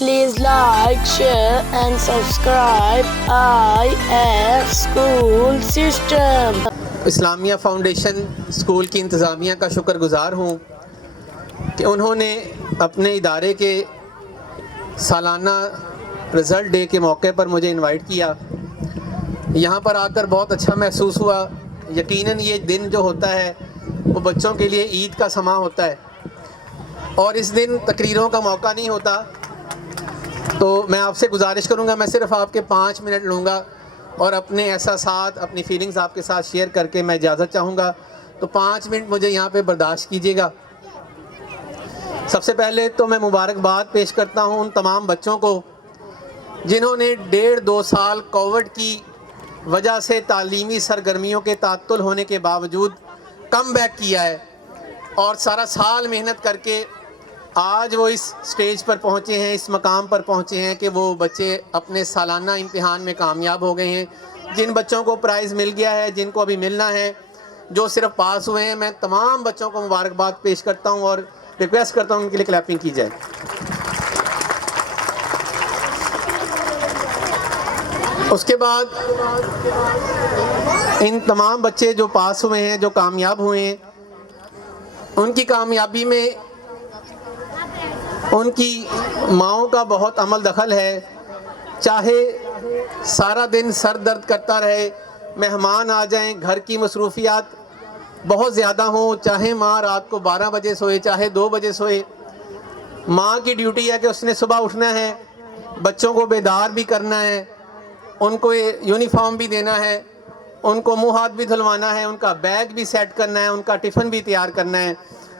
Please like, share and subscribe IF School System. Islamia foundation school کی انتظامیہ کا شکر گزار ہوں کہ انہوں نے اپنے ادارے کے سالانہ رزلٹ ڈے کے موقع پر مجھے انوائٹ کیا. یہاں پر آ کر بہت اچھا محسوس ہوا. یقیناً یہ دن جو ہوتا ہے وہ بچوں کے لیے عید کا سماں ہوتا ہے اور اس دن تقریروں کا موقع نہیں ہوتا. تو میں آپ سے گزارش کروں گا، میں صرف آپ کے 5 منٹ لوں گا اور اپنے احساسات، اپنی فیلنگز آپ کے ساتھ شیئر کر کے میں اجازت چاہوں گا. تو 5 منٹ مجھے یہاں پہ برداشت کیجیے گا. سب سے پہلے تو میں مبارکباد پیش کرتا ہوں ان تمام بچوں کو جنہوں نے 1.5-2 سال کووڈ کی وجہ سے تعلیمی سرگرمیوں کے تعطل ہونے کے باوجود کم بیک کیا ہے اور سارا سال محنت کر کے آج وہ اس سٹیج پر پہنچے ہیں، اس مقام پر پہنچے ہیں کہ وہ بچے اپنے سالانہ امتحان میں کامیاب ہو گئے ہیں. جن بچوں کو پرائز مل گیا ہے، جن کو ابھی ملنا ہے، جو صرف پاس ہوئے ہیں، میں تمام بچوں کو مبارکباد پیش کرتا ہوں اور ریکویسٹ کرتا ہوں ان کے لیے کلیپنگ کی جائے. اس کے بعد ان تمام بچے جو پاس ہوئے ہیں، جو کامیاب ہوئے ہیں، ان کی کامیابی میں ان کی ماؤں کا بہت عمل دخل ہے. چاہے سارا دن سر درد کرتا رہے، مہمان آ جائیں، گھر کی مصروفیات بہت زیادہ ہوں، چاہے ماں رات کو 12 بجے سوئے، چاہے 2 بجے سوئے، ماں کی ڈیوٹی ہے کہ اس نے صبح اٹھنا ہے، بچوں کو بیدار بھی کرنا ہے، ان کو یونیفارم بھی دینا ہے، ان کو منہ ہاتھ بھی دھلوانا ہے، ان کا بیگ بھی سیٹ کرنا ہے، ان کا ٹفن بھی تیار کرنا ہے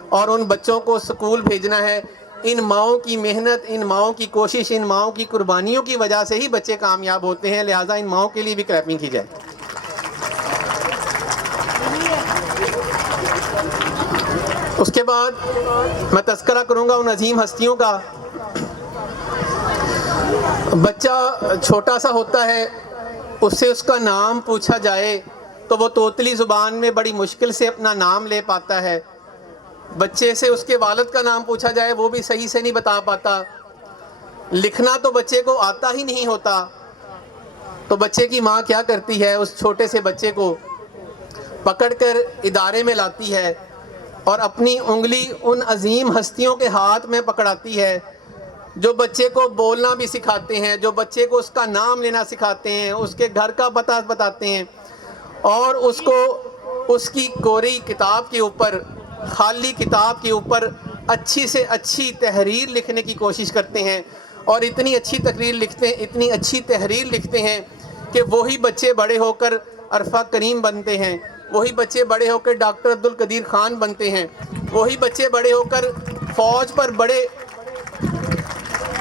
اور ان بچوں کو سکول بھیجنا ہے. ان ماؤں کی محنت، ان ماؤں کی کوشش، ان ماؤں کی قربانیوں کی وجہ سے ہی بچے کامیاب ہوتے ہیں. لہٰذا ان ماؤں کے لیے بھی کلیپنگ کی جائے. اس کے بعد میں تذکرہ کروں گا ان عظیم ہستیوں کا. بچہ چھوٹا سا ہوتا ہے، اس سے اس کا نام پوچھا جائے تو وہ توتلی زبان میں بڑی مشکل سے اپنا نام لے پاتا ہے. بچے سے اس کے والد کا نام پوچھا جائے وہ بھی صحیح سے نہیں بتا پاتا. لکھنا تو بچے کو آتا ہی نہیں ہوتا. تو بچے کی ماں کیا کرتی ہے؟ اس چھوٹے سے بچے کو پکڑ کر ادارے میں لاتی ہے اور اپنی انگلی ان عظیم ہستیوں کے ہاتھ میں پکڑاتی ہے جو بچے کو بولنا بھی سکھاتے ہیں، جو بچے کو اس کا نام لینا سکھاتے ہیں، اس کے گھر کا پتہ بتاتے ہیں اور اس کو اس کی کوری کتاب کے اوپر، خالی کتاب کے اوپر اچھی سے اچھی تحریر لکھنے کی کوشش کرتے ہیں. اور اتنی اچھی تقریر لکھتے ہیں، اتنی اچھی تحریر لکھتے ہیں کہ وہی بچے بڑے ہو کر عرفہ کریم بنتے ہیں، وہی بچے بڑے ہو کر ڈاکٹر عبدالقدیر خان بنتے ہیں، وہی بچے بڑے ہو کر فوج پر بڑے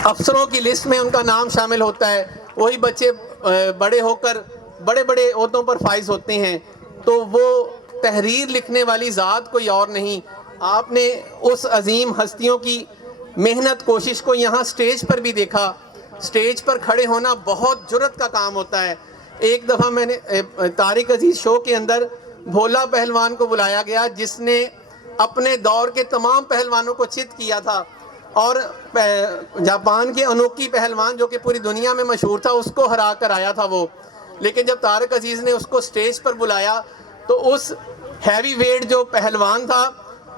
افسروں کی لسٹ میں ان کا نام شامل ہوتا ہے، وہی بچے بڑے ہو کر بڑے بڑے عہدوں پر فائز ہوتے ہیں. تو وہ تحریر لکھنے والی ذات کوئی اور نہیں. آپ نے اس عظیم ہستیوں کی محنت کوشش کو یہاں سٹیج پر بھی دیکھا. سٹیج پر کھڑے ہونا بہت جرت کا کام ہوتا ہے. ایک دفعہ میں نے طارق عزیز شو کے اندر بھولا پہلوان کو بلایا گیا جس نے اپنے دور کے تمام پہلوانوں کو چت کیا تھا اور جاپان کے انوکی پہلوان جو کہ پوری دنیا میں مشہور تھا اس کو ہرا کر آیا تھا وہ. لیکن جب طارق عزیز نے اس کو سٹیج پر بلایا تو اس ہیوی ویٹ جو پہلوان تھا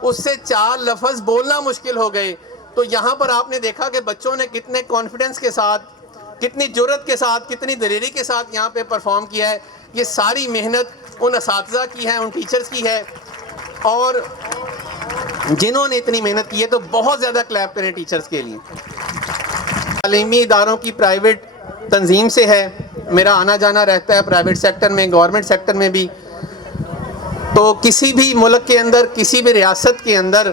اس سے 4 لفظ بولنا مشکل ہو گئے. تو یہاں پر آپ نے دیکھا کہ بچوں نے کتنے کانفیڈنس کے ساتھ، کتنی جرت کے ساتھ، کتنی دلیری کے ساتھ یہاں پہ پرفارم کیا ہے. یہ ساری محنت ان اساتذہ کی ہے، ان ٹیچرز کی ہے اور جنہوں نے اتنی محنت کی ہے تو بہت زیادہ کلیپ کریں ٹیچرز کے لیے. تعلیمی اداروں کی پرائیویٹ تنظیم سے ہے، میرا آنا جانا رہتا ہے پرائیویٹ سیکٹر میں، گورنمنٹ سیکٹر میں بھی. تو کسی بھی ملک کے اندر، کسی بھی ریاست کے اندر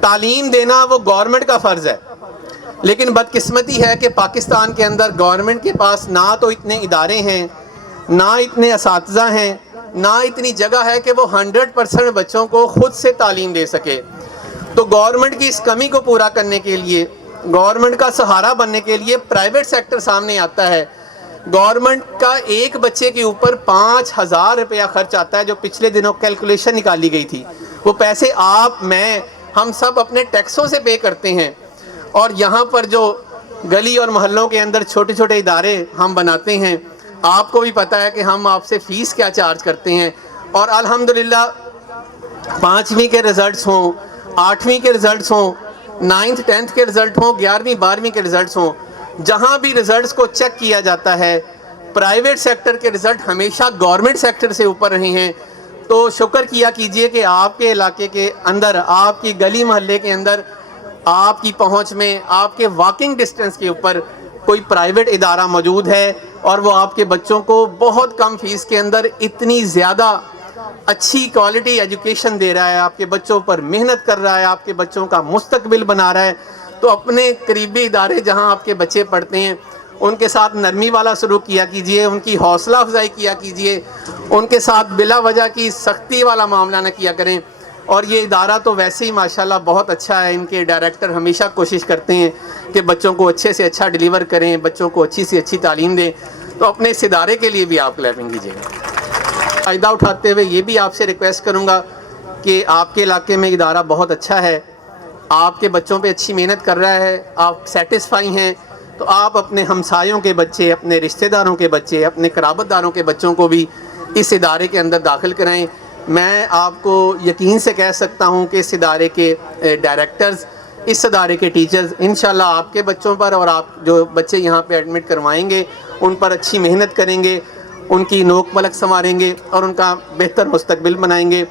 تعلیم دینا وہ گورنمنٹ کا فرض ہے. لیکن بدقسمتی ہے کہ پاکستان کے اندر گورنمنٹ کے پاس نہ تو اتنے ادارے ہیں، نہ اتنے اساتذہ ہیں، نہ اتنی جگہ ہے کہ وہ 100% بچوں کو خود سے تعلیم دے سکے. تو گورنمنٹ کی اس کمی کو پورا کرنے کے لیے، گورنمنٹ کا سہارا بننے کے لیے پرائیویٹ سیکٹر سامنے آتا ہے. گورنمنٹ کا ایک بچے کے اوپر 5,000 روپیہ خرچ آتا ہے، جو پچھلے دنوں کیلکولیشن نکالی گئی تھی. وہ پیسے آپ، میں، ہم سب اپنے ٹیکسوں سے پے کرتے ہیں. اور یہاں پر جو گلی اور محلوں کے اندر چھوٹے چھوٹے ادارے ہم بناتے ہیں. آپ کو بھی پتہ ہے کہ ہم آپ سے فیس کیا چارج کرتے ہیں, اور الحمدللہ 5ویں کے رزلٹس ہوں, 8ویں کے رزلٹس ہوں, 9th 10th کے رزلٹ ہوں, 11ویں 12ویں کے رزلٹس ہوں, جہاں بھی رزلٹس کو چیک کیا جاتا ہے پرائیویٹ سیکٹر کے رزلٹ ہمیشہ گورنمنٹ سیکٹر سے اوپر رہے ہیں. تو شکر کیا کیجئے کہ آپ کے علاقے کے اندر, آپ کی گلی محلے کے اندر, آپ کی پہنچ میں, آپ کے واکنگ ڈسٹنس کے اوپر کوئی پرائیویٹ ادارہ موجود ہے, اور وہ آپ کے بچوں کو بہت کم فیس کے اندر اتنی زیادہ اچھی کوالٹی ایجوکیشن دے رہا ہے, آپ کے بچوں پر محنت کر رہا ہے, آپ کے بچوں کا مستقبل بنا رہا ہے. تو اپنے قریبی ادارے جہاں آپ کے بچے پڑھتے ہیں ان کے ساتھ نرمی والا سلوک کیا کیجئے, ان کی حوصلہ افزائی کیا کیجئے, ان کے ساتھ بلا وجہ کی سختی والا معاملہ نہ کیا کریں. اور یہ ادارہ تو ویسے ہی ماشاءاللہ بہت اچھا ہے, ان کے ڈائریکٹر ہمیشہ کوشش کرتے ہیں کہ بچوں کو اچھے سے اچھا ڈیلیور کریں, بچوں کو اچھی سے اچھی تعلیم دیں. تو اپنے اس ادارے کے لیے بھی آپ کلیپنگ کیجئے. فائدہ اٹھاتے ہوئے یہ بھی آپ سے ریکویسٹ کروں گا کہ آپ کے علاقے میں ادارہ بہت اچھا ہے, آپ کے بچوں پہ اچھی محنت کر رہا ہے, آپ سیٹسفائی ہیں, تو آپ اپنے ہمسایوں کے بچے, اپنے رشتہ داروں کے بچے, اپنے قرابت داروں کے بچوں کو بھی اس ادارے کے اندر داخل کرائیں. میں آپ کو یقین سے کہہ سکتا ہوں کہ اس ادارے کے ڈائریکٹرز, اس ادارے کے ٹیچرز انشاءاللہ آپ کے بچوں پر اور آپ جو بچے یہاں پہ ایڈمٹ کروائیں گے ان پر اچھی محنت کریں گے, ان کی نوک پلک سنواریں گے اور ان کا بہتر مستقبل بنائیں گے.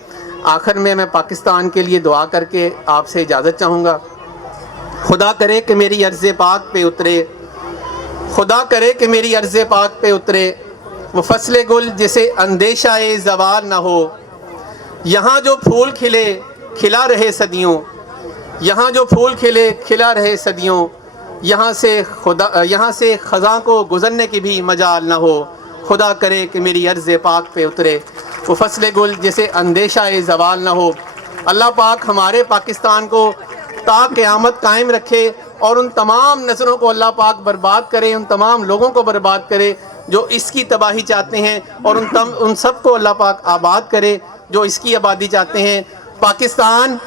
آخر میں پاکستان کے لیے دعا کر کے آپ سے اجازت چاہوں گا. خدا کرے کہ میری عرض پاک پہ اترے, خدا کرے کہ میری عرض پاک پہ اترے وہ فصل گل جسے اندیشہ زوال نہ ہو. یہاں جو پھول کھلے کھلا رہے صدیوں, یہاں جو پھول کھلے کھلا رہے صدیوں, یہاں سے خزاں کو گزرنے کی بھی مجال نہ ہو. خدا کرے کہ میری عرض پاک پہ اترے وہ فصل گل جسے اندیشہ زوال نہ ہو. اللہ پاک ہمارے پاکستان کو تا قیامت قائم رکھے, اور ان تمام نظروں کو اللہ پاک برباد کرے, ان تمام لوگوں کو برباد کرے جو اس کی تباہی چاہتے ہیں, اور ان سب کو اللہ پاک آباد کرے جو اس کی آبادی چاہتے ہیں. پاکستان